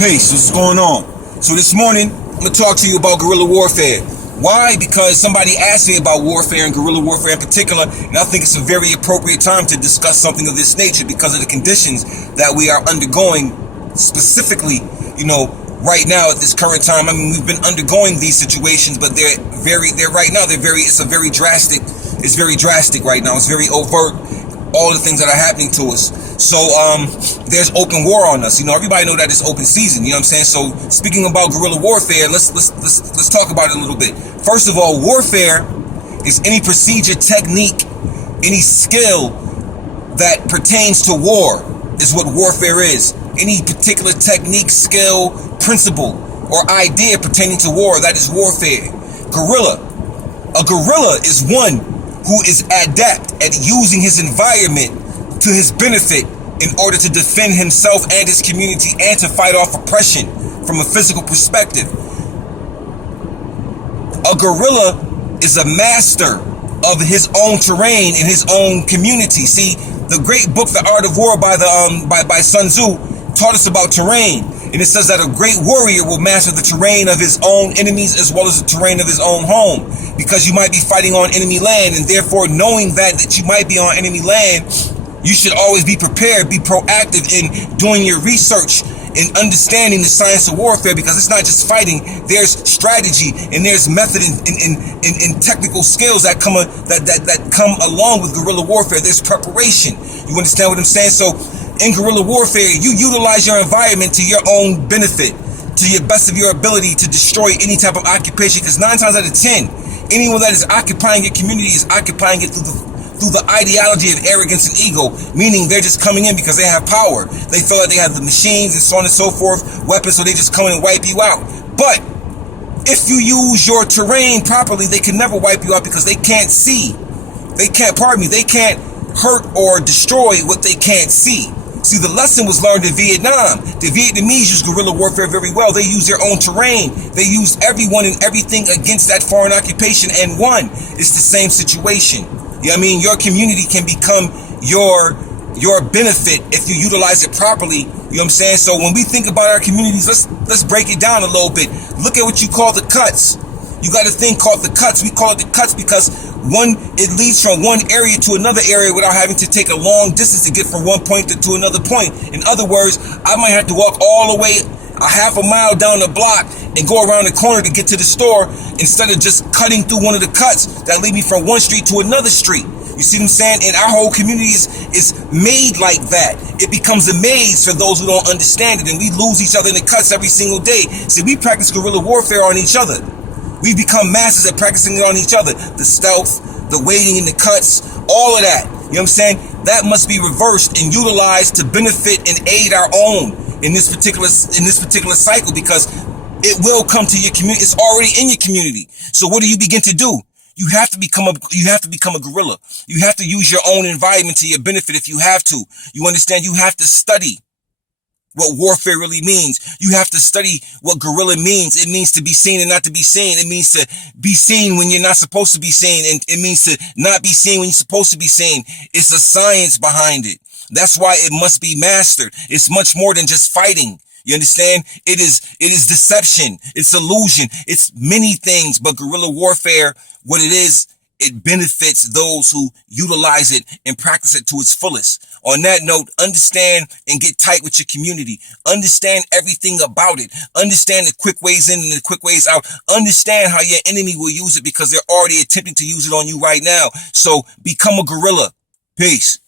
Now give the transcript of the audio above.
Peace, what's going on? So this morning, I'm going to talk to you about guerrilla warfare. Why? Because somebody asked me about warfare and guerrilla warfare in particular, and I think it's a very appropriate time to discuss something of this nature because of the conditions that we are undergoing specifically, right now at this current time. I mean, we've been undergoing these situations, but it's very drastic right now. It's very overt, all the things that are happening to us. So there's open war on us. Everybody know that it's open season. You know what I'm saying? So speaking about guerrilla warfare, let's talk about it a little bit. First of all, warfare is any procedure, technique, any skill that pertains to war is what warfare is. Any particular technique, skill, principle, or idea pertaining to war, that is warfare. A guerrilla is one who is adept at using his environment to his benefit in order to defend himself and his community and to fight off oppression from a physical perspective. A guerrilla is a master of his own terrain in his own community. See, the great book, The Art of War by Sun Tzu taught us about terrain. And it says that a great warrior will master the terrain of his own enemies as well as the terrain of his own home. Because you might be fighting on enemy land, and therefore knowing that you might be on enemy land, you should always be prepared, be proactive in doing your research and understanding the science of warfare, because it's not just fighting. There's strategy and there's method and technical skills that come along with guerrilla warfare. There's preparation. You understand what I'm saying? So in guerrilla warfare, you utilize your environment to your own benefit, to your best of your ability to destroy any type of occupation, because 9 times out of 10, anyone that is occupying your community is occupying it through the ideology of arrogance and ego, meaning they're just coming in because they have power. They feel like they have the machines and so on and so forth, weapons, so they just come in and wipe you out. But if you use your terrain properly, they can never wipe you out because they can't see. They can't hurt or destroy what they can't see. See, the lesson was learned in Vietnam. The Vietnamese use guerrilla warfare very well. They use their own terrain. They use everyone and everything against that foreign occupation and won. It's the same situation. You know what I mean? Your community can become your benefit if you utilize it properly. You know what I'm saying? So when we think about our communities, let's break it down a little bit. Look at what you call the cuts. You got a thing called the cuts. We call it the cuts because it leads from one area to another area without having to take a long distance to get from one point to another point. In other words, I might have to walk all the way a half a mile down the block and go around the corner to get to the store instead of just cutting through one of the cuts that lead me from one street to another street. You see what I'm saying? And our whole community is made like that. It becomes a maze for those who don't understand it, and we lose each other in the cuts every single day. See, we practice guerrilla warfare on each other. We've become masters at practicing it on each other. The stealth, the waiting in the cuts, all of that. You know what I'm saying? That must be reversed and utilized to benefit and aid our own in this particular cycle, because it will come to your community. It's already in your community. So what do you begin to do? You have to become a guerrilla. You have to use your own environment to your benefit if you have to. You understand? You have to study what warfare really means. You have to study what guerrilla means. It means to be seen and not to be seen. It means to be seen when you're not supposed to be seen. And it means to not be seen when you're supposed to be seen. It's a science behind it. That's why it must be mastered. It's much more than just fighting. You understand? It is deception. It's illusion. It's many things, but guerrilla warfare, what it is, it benefits those who utilize it and practice it to its fullest. On that note, understand and get tight with your community. Understand everything about it. Understand the quick ways in and the quick ways out. Understand how your enemy will use it because they're already attempting to use it on you right now. So become a guerrilla. Peace.